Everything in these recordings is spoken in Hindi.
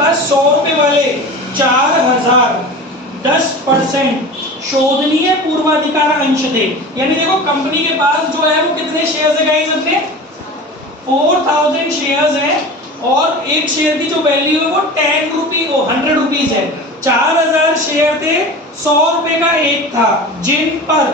पास 100 रुपए वाले 4000 10% शोधनीय पूर्वाधिकार अंश थे। यानी देखो कंपनी के पास जो है वो कितने शेयर्स है गाइस अपने 4000 शेयर्स हैं और एक शेयर की जो वैल्यू है वो 100 रुपीज है। 4000 शेयर थे, 100 रुपए का एक था, जिन पर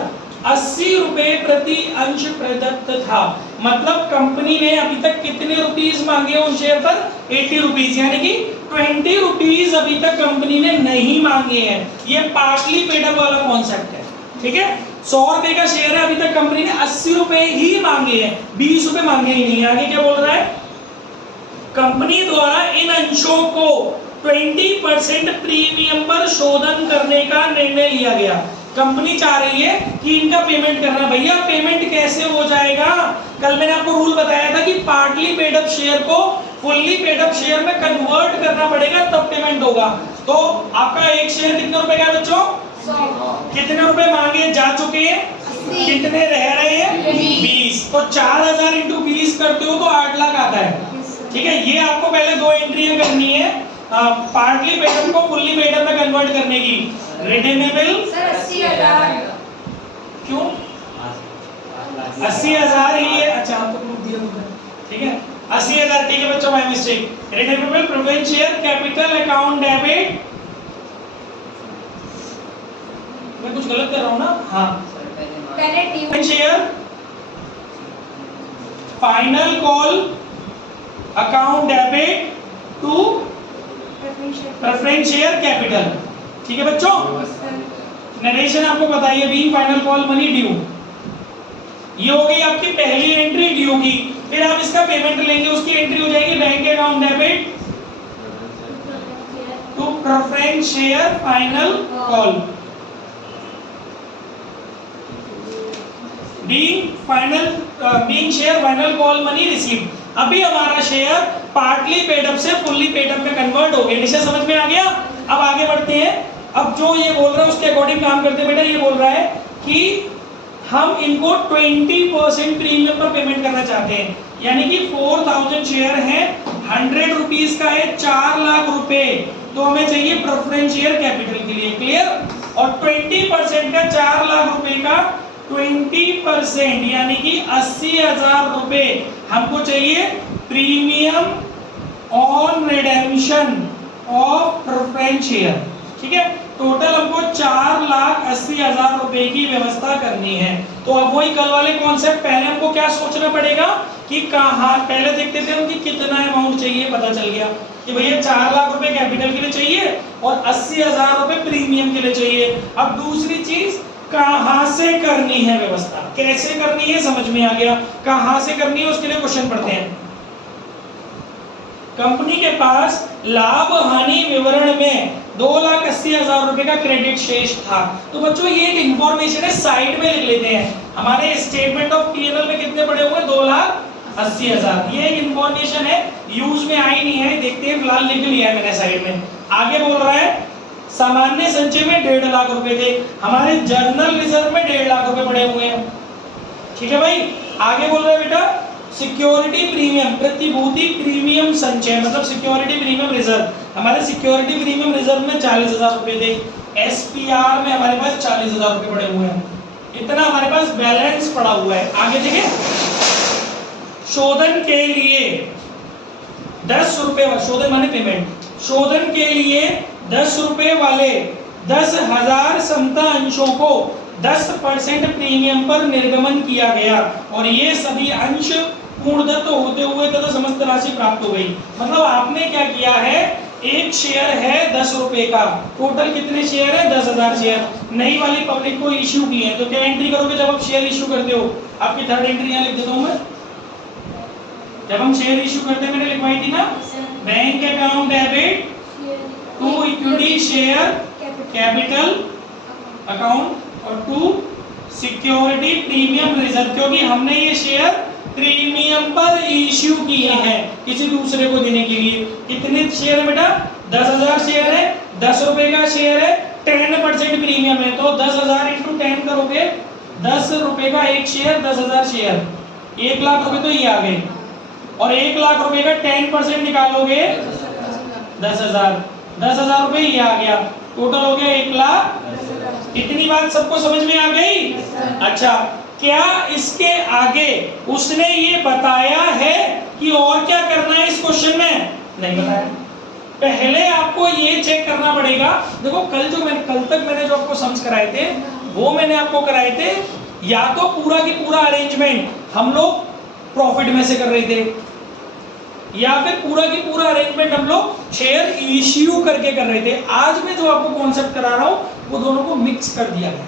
80 रुपए प्रति अंश प्रदत्त था। मतलब कंपनी ने अभी तक कितने रुपीस मांगे उस शेयर पर 80 रुपीज, यानी कि 20 रुपीज अभी तक कंपनी ने नहीं मांगे हैं। ये पार्टली पेड अप वाला कॉन्सेप्ट है, ठीक है। 100 रुपए का शेयर है, अभी तक कंपनी ने 80 रुपए ही मांगे हैं, 20 रुपए मांगे ही नहीं। आगे क्या बोल रहा है, कंपनी द्वारा इन अंशों को 20% प्रीमियम पर शोधन करने का निर्णय लिया गया। कंपनी चाह रही है कि इनका पेमेंट करना। भैया पेमेंट कैसे हो जाएगा, कल मैंने आपको रूल बताया था कि पार्टली पेड अप शेयर को फुल्ली पेड अप शेयर में कन्वर्ट करना पड़ेगा तब पेमेंट होगा। तो आपका एक शेयर कितने रुपए का बच्चों 100। कितने रुपए मांगे जा चुके हैं, कितने रह रहे हैं 20। तो 4000 इंटू 20 करते हो तो 8 लाख आता है, ठीक है। ये आपको पहले 2 एंट्रियां करनी है पार्टली पेड अप को फुल्ली पेड अप में कन्वर्ट करने की। रिडेमेबल सर 80,000 क्यों 80,000 ही है, अच्छा आपको प्रूफ दिया तो ठीक है 80,000, ठीक है बच्चों, my mistake. Redeemable preference share capital account debit, मैं कुछ गलत कर रहा हूं ना, हाँ पहले the share final call account debit to preference share capital, ठीक है बच्चों। नरेशन आपको बताइए being final call money due, ये हो गई आपकी पहली एंट्री ड्यू की। फिर आप इसका पेमेंट लेंगे, उसकी एंट्री हो जाएगी bank account debit to preference share final call. Being share final call money received. अभी हमारा शेयर पार्टली पेड अप से फुल्ली पेड अप में कन्वर्ट हो गया। निश्चय समझ में आ गया। अब आगे बढ़ते हैं। अब जो ये बोल रहा है उसके अकॉर्डिंग काम करते हैं बेटा। ये बोल रहा है कि हम इनको 20% प्रीमियम पर पेमेंट करना चाहते हैं, यानी कि 4000 शेयर हैं, 100 रुपीज का है 4 लाख रुपए, तो हमें चाहिए प्रेफरेंस शेयर कैपिटल के लिए, क्लियर। और 20% का 4 लाख रुपए का 20% यानी कि 80,000 रुपए हमको चाहिए premium on redemption of preference share, ठीक है। टोटल हमको 4,80,000 रुपए की व्यवस्था करनी है। तो अब वही कल वाले कॉन्सेप्ट, पहले हमको क्या सोचना पड़ेगा कि कहाँ, पहले देखते थे हम कि कितना अमाउंट चाहिए, पता चल गया कि भैया 4 लाख रुपए कैपिटल के लिए चाहिए और 80,000 रुपए प्रीमियम के लिए चाहिए। अब दूसरी चीज कहां से करनी है व्यवस्था, कैसे करनी है समझ में आ गया। कहां से करनी है उसके लिए क्वेश्चन पढ़ते हैं। कंपनी के पास लाभ हानि विवरण में 2,80,000 रुपए का क्रेडिट शेष था। तो बच्चों ये एक इंफॉर्मेशन है, साइड में लिख लेते हैं। हमारे स्टेटमेंट ऑफ पीएनएल में कितने पड़े हुए 2,80,000। ये एक इंफॉर्मेशन है, यूज में आई नहीं है, देखते हैं। फिलहाल लिख लिया है मैंने साइड में। आगे बोल रहा है सामान्य संचय में 1.5 लाख रुपए थे, हमारे जर्नल रिजर्व में 1.5 लाख रुपए पड़े हुए हैं, ठीक है भाई। आगे बोल रहा है बेटा सिक्योरिटी प्रीमियम, प्रतिभूति प्रीमियम संचय मतलब सिक्योरिटी प्रीमियम रिजर्व, हमारे सिक्योरिटी प्रीमियम रिजर्व में 40,000 रुपए थे। एसपीआर में हमारे पास 40,000 रुपए पड़े हुए हैं, इतना हमारे पास बैलेंस पड़ा हुआ है। आगे देखिए, शोधन के लिए 10 रुपए, शोधन माने पेमेंट, शोधन के लिए 10 रुपए वाले 10,000 समता अंशों को 10% प्रीमियम पर निर्गमन किया गया और ये सभी अंश पूर्णदत्त होते हुए तथा समस्त राशि प्राप्त हो गई। मतलब आपने क्या किया है, एक शेयर है 10 रुपए का, टोटल कितने शेयर है 10,000 शेयर, नई वाली पब्लिक को इश्यू की है। तो क्या एंट्री करोगे जब आप शेयर इश्यू करते हो, आपकी थर्ड एंट्री यहाँ लिख देता हूँ मैं। जब हम शेयर इश्यू करते मैंने लिखवाई थी ना, bank account debit to equity share capital account और टू सिक्योरिटी प्रीमियम रिजर्व, क्योंकि हमने ये शेयर प्रीमियम पर इश्यू किए हैं किसी दूसरे को देने के लिए। कितने शेयर है बेटा 10,000 शेयर है, 10 रुपए का शेयर है, 10% प्रीमियम है, तो 10,000 इंटू 10 करोगे 10 रुपए का एक शेयर 10,000 शेयर, 1 लाख रुपए तो ये आ गए। और 1 लाख रुपए का 10% निकालोगे 10,000 रुपए ये आ गया, टोटल हो गया 1,00,000। इतनी बात सबको समझ में आ गई? अच्छा, क्या इसके आगे उसने ये बताया है कि और क्या करना है इस क्वेश्चन में? नहीं बताया। पहले आपको ये चेक करना पड़ेगा। देखो कल तक मैंने जो आपको सम्स कराए थे वो मैंने आपको कराए थे, या तो पूरा की पूरा अरेंजमेंट हम लोग प्रॉफिट में से कर रहे थे, या फिर पूरा की पूरा अरेंजमेंट हम लोग शेयर इश्यू करके कर रहे थे। आज मैं जो आपको कॉन्सेप्ट करा रहा हूं वो दोनों को मिक्स कर दिया गया।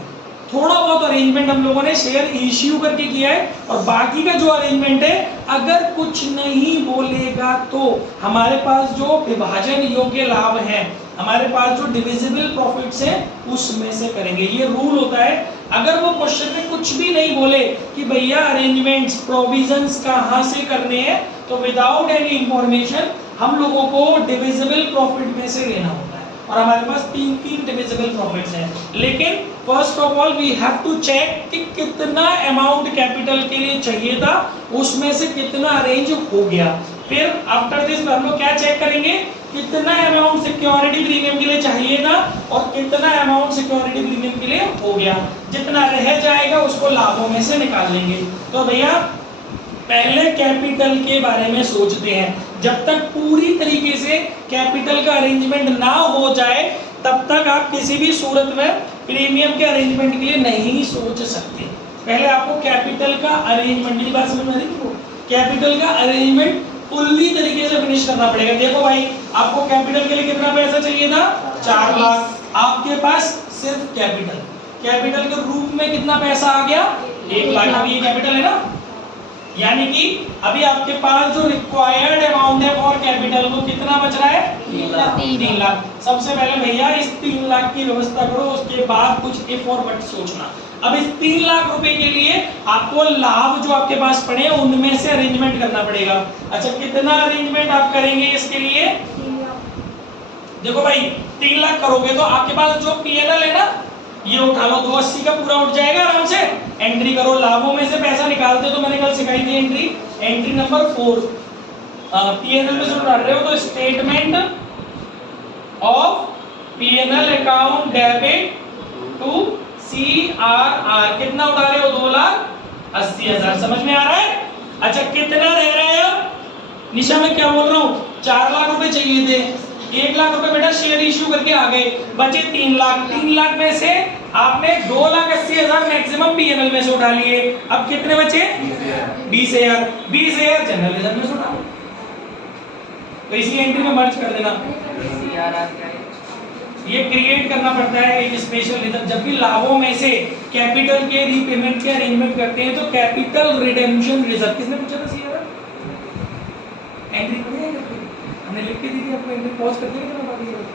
थोड़ा बहुत अरेंजमेंट हम लोगों ने शेयर इश्यू करके किया है, और बाकी का जो अरेंजमेंट है अगर कुछ नहीं बोलेगा तो हमारे पास जो विभाजन योग्य लाभ है, हमारे पास जो डिविजिबल प्रॉफिट्स हैं उसमें से करेंगे। ये रूल होता है। अगर वो क्वेश्चन में कुछ भी नहीं बोले कि भैया अरेंजमेंट्स प्रोविजंस कहाँ से करने हैं, तो विदाउट एनी इंफॉर्मेशन हम लोगों को डिविजिबल प्रॉफिट में से लेना होता है, और हमारे पास तीन डिविजिबल प्रॉफिट्स हैं। लेकिन first of all we have to check कि कितना अमाउंट कैपिटल के लिए चाहिए था, उसमें से कितना अरेंज हो गया। फिर आफ्टर दिस हम लोग क्या चेक करेंगे, कितना अमाउंट सिक्योरिटी प्रीमियम के लिए चाहिए था और कितना अमाउंट सिक्योरिटी प्रीमियम के लिए हो गया। जितना रह जाएगा उसको लाभों में से निकाल लेंगे। तो भैया पहले कैपिटल के बारे में सोचते हैं। जब तक पूरी तरीके से कैपिटल का अरेंजमेंट ना हो जाए तब तक आप किसी भी सूरत में प्रीमियम के अरेंजमेंट के लिए नहीं सोच सकते। पहले आपको कैपिटल का अरेंजमेंट, मेरी बात समझ में आ रही है? कैपिटल का अरेंजमेंट फुल्ली तरीके से फिनिश करना पड़ेगा। देखो भाई, आपको कैपिटल के लिए कितना पैसा चाहिए था? 4 लाख। आपके पास सिर्फ कैपिटल के रूप में कितना पैसा आ गया? 1 लाख। अभी ये कैपिटल है ना, यानी कि अभी आपके पास जो रिक्वायर्ड अमाउंट है फॉर कैपिटल वो कितना बच रहा है? 3 लाख। सबसे पहले भैया इस 3 लाख की व्यवस्था करो, उसके बाद कुछ इफ और बट सोचना। अब इस 3 लाख रुपए के लिए आपको लाभ जो आपके पास पड़े हैं उनमें से अरेंजमेंट करना पड़ेगा। अच्छा, कितना अरेंजमेंट आप करेंगे इसके लिए? देखो भाई, 3 लाख करोगे तो आपके पास जो पीएनएल है ना, ये उठा लो, 280 का पूरा उठ जाएगा आराम से। एंट्री करो, लाभों में से पैसा निकालते तो मैंने कल सिखाई थी एंट्री नंबर 4। पीएनएल में जो डाल रहे हो तो statement of PNL account debit to CRR कितना उठा रहे हो? 2,80,000। समझ में आ रहा है? अच्छा, कितना रह रहा है अब? निशा मैं क्या बोल रहा हूँ, 4 लाख रुपए चाहिए थे, 1 लाख रुपए बेटा शेयर इश्यू करके आ गए, बचे 3 लाख। 3 लाख में से आपने 2,80,000 मैक्सिमम पीएनएल में से उठा लिए। अब कितने बचे? 20,000। 20,000 जनरल रिजर्व में से उठा, तो इसी एंट्री में मर्ज कर देना। ये क्रिएट करना पड़ता है एक स्पेशल रिजर्व। जब भी लाभों में से कैपिटल के रीपेमेंट के अरेंजमेंट करते हैं तो कैपिटल रिडेम्पशन रिजर्व, किसने पूछा था? सीआर एंट्री पढ़ी है क्या? हमने लिख के दी थी आपको, एंट्री पॉज कर दिया था।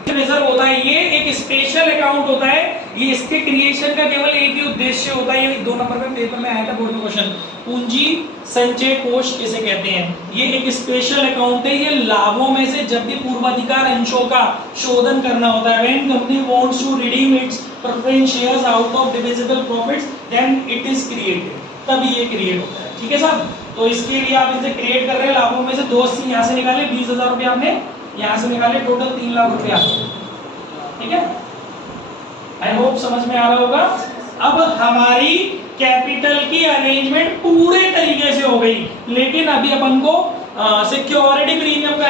रिजर्व होता है, ये एक स्पेशल अकाउंट होता है। ये इसके क्रिएशन का केवल एक ही उद्देश्य होता है। ये 2 नंबर में पेपर में आया था बोर्ड में क्वेश्चन, पूंजी संचय कोष किसे कहते हैं। ये एक स्पेशल अकाउंट है। ये लाभों में से जब भी पूर्वाधिकार अंशों का शोधन करना होता है, when company wants to redeem its preference shares out of divisible profits then it is created, तब ये क्रिएट होता है। ठीक है साहब? तो इसके लिए आप इसे क्रिएट कर रहे हैं। लाभों में से 280 यहाँ से निकाले, 20,000 रुपये आपने यहाँ से निकाले, टोटल 3 लाख रुपया। ठीक है, आई होप समझ में आ रहा होगा। अब हमारी कैपिटल की अरेंजमेंट पूरे तरीके से हो गई, लेकिन अभी अपन को सिक्योरिटी प्रीमियम का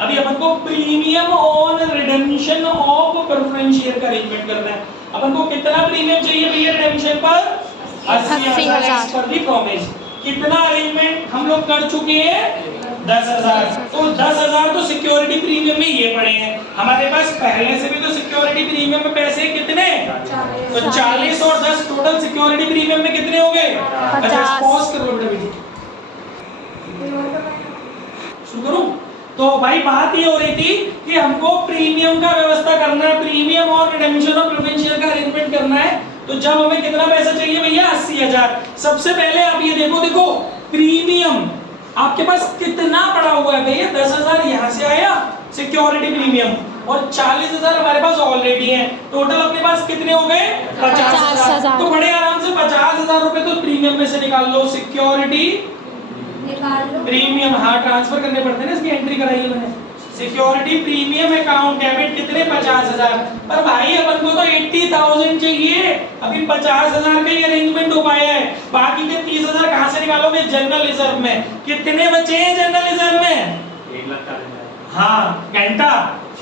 अभी अपन को premium on redemption of preference share का अरेंजमेंट करना है। अपन को कितना प्रीमियम चाहिए भैया रिडेम्पशन पर? 80,000 पर दी प्रॉमिस। कितना अरेंजमेंट हम लोग कर चुके हैं? 10,000। तो 10,000 तो सिक्योरिटी प्रीमियम में ये पड़े हैं। हमारे पास पहले से भी तो सिक्योरिटी प्रीमियम में पैसे कितने? तो 40 और 10 टोटल सिक्योरिटी प्रीमियम में कितने हो गए? 50। पॉज कर लो बेटा वीडियो, शुरू करूं? तो भाई बात ये हो रही थी कि हमको प्रीमियम का व्यवस्था करना है, प्रीमियम और रिडेम्पशन ऑफ प्रेफरेंस शेयर का अरेंजमेंट करना है। तो जब हमें कितना पैसा चाहिए भैया? 80,000। सबसे पहले आप ये देखो प्रीमियम आपके पास कितना पड़ा हुआ है भैया? 10,000 यहाँ से आया सिक्योरिटी प्रीमियम, और 40,000 हमारे पास ऑलरेडी है। टोटल अपने पास कितने हो गए? 50,000। तो बड़े आराम से 50,000 रुपए तो प्रीमियम में से निकाल लो। सिक्योरिटी प्रीमियम, हाँ ट्रांसफर करने पड़ते हैं ना, इसकी एंट्री कराई है मैंने। सिक्योरिटी प्रीमियम अकाउंट डेबिट कितने 50,000। पर भाई अपन को तो 80,000 चाहिए, अभी 50,000 का ही अरेंजमेंट हो पाया है, बाकी के 30,000 कहां से निकालोगे जनरल रिजर्व में। कितने बचे हैं जनरल रिजर्व में? 1 लाख का हाँ घंटा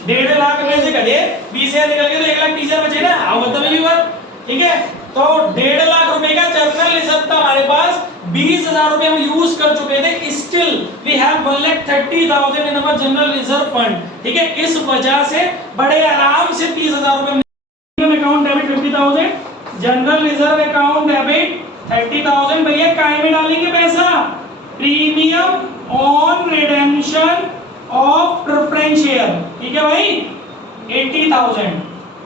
1.5 लाख में से कटे 20,000 निकल गए तो 1,30,000 बचे ना। आओ बताओ मेरी बात, ठीक है। तो 1.5 लाख रुपए का जनरल रिजर्व था हमारे पास, 20,000 रुपए हम यूज कर चुके थे, still we have 1,30,000 in our general reserve fund, ठीक है। इस वजह से बड़े आराम से 30,000 रुपए account debit 50,000, general reserve account debit 30,000। भैया काय में डालेंगे पैसा? Premium on redemption of preference share, ठीक है भाई 80,000।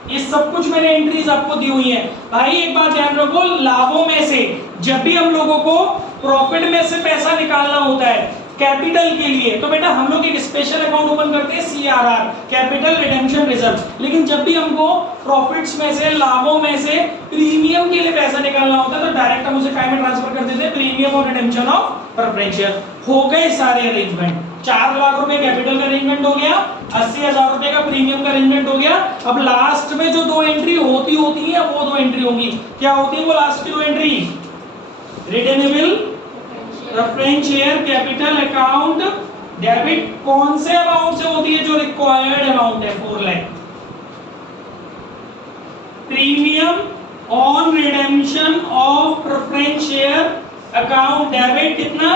ये सब कुछ मैंने एंट्रीज आपको दी हुई है। भाई एक बात ध्यान रखो, लाभों में से जब भी हम लोगों को प्रॉफिट में से पैसा निकालना होता है कैपिटल के लिए, तो बेटा हम लोग एक स्पेशल अकाउंट ओपन करते हैं CRR, कैपिटल रिडेम्पशन रिजर्व। लेकिन जब भी हमको प्रॉफिट्स में से, लाभों में से प्रीमियम के लिए पैसा निकालना होता है तो डायरेक्ट हम उसे काय में ट्रांसफर कर देते हैं, प्रीमियम और रिडेम्पशन ऑफ प्रेफरेंस शेयर। हो गए सारे अरेंजमेंट, 4 लाख रुपए कैपिटल का अरेंजमेंट हो गया, 80,000 रुपए का प्रीमियम का अरेंजमेंट हो गया। अब लास्ट में जो 2 एंट्री होती है वो 2 एंट्री होंगी। क्या होती है वो लास्ट की 2 entry? Redeemable preference share capital account debit कौन से अमाउंट से होती है? जो रिक्वायर्ड अमाउंट है 4 lakh. Premium on redemption of preference share account debit कितना?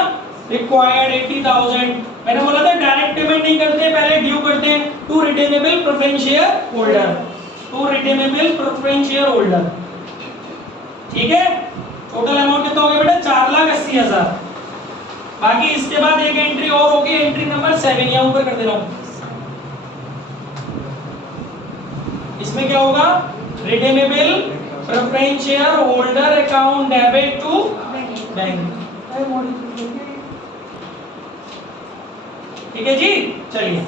रिक्वायर्ड 80,000। मैंने बोला था डायरेक्ट पेमेंट नहीं करते, पहले ड्यू करते हैं to redeemable preference share holder, to redeemable preference share holder, ठीक है। टोटल अमाउंट कितना हो गया बेटा? 4,80,000। बाकी इसके बाद एक एंट्री और होगी, एंट्री नंबर 7, यहां ऊपर कर दे रहा हूं। इसमें क्या होगा? Redeemable preference share holder account debit to bank, ठीक है जी। चलिए